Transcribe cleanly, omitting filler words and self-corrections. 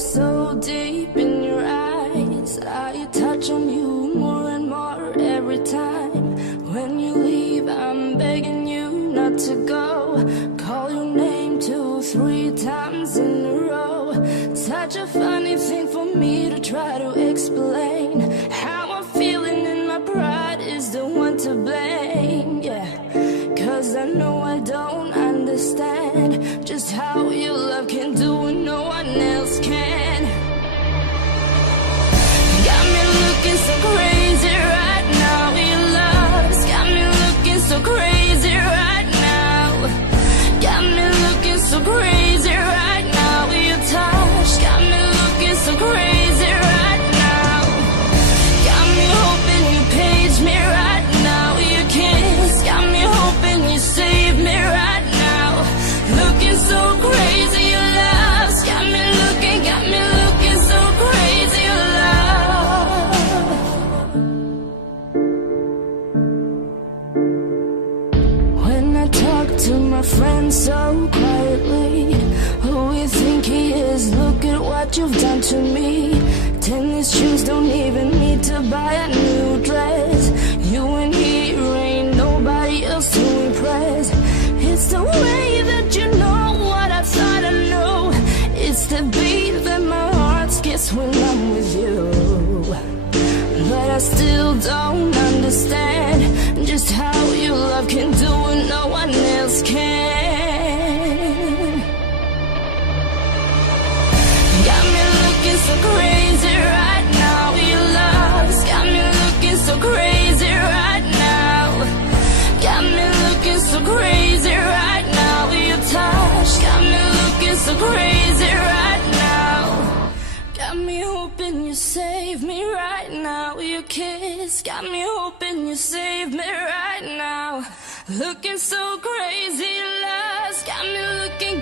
so deep in your eyes. I touch on you more and more every time. When you leave, I'm begging you not to go. Call your name 2, 3 times in a row. Such a funny thing for me to try to explain. How I'm feeling and my pride is the one to blame. Yeah, 'cause I know I don't understand just how your love can do what no one else can. Got me looking so crazy right now. Your love's got me looking so crazy right now. Got me looking so crazy right now. Your touch got me looking so crazy right now. Got me hoping you page me right now. Your kiss got me hoping you save me right now. Looking so crazy, your love's got me looking so crazy, your love. When I talk to my friends so quietly, who you think he is? Look at what you've done to me. Tennis shoes, don't even need to buy a new dress. You and he ain't nobody else to impress. It's the way that you know what I thought I knew. It's the beat that my heart skips when I'm with you. But I still don't understand just how your love can do what no one else can. Got me looking so crazy right now. Your love's got me looking so crazy right now. Got me looking so crazy right now. Your touch got me looking so crazy right now. Got me hoping you save me right now. Your kiss got me hoping you save me right now. Looking so crazy, love's got me looking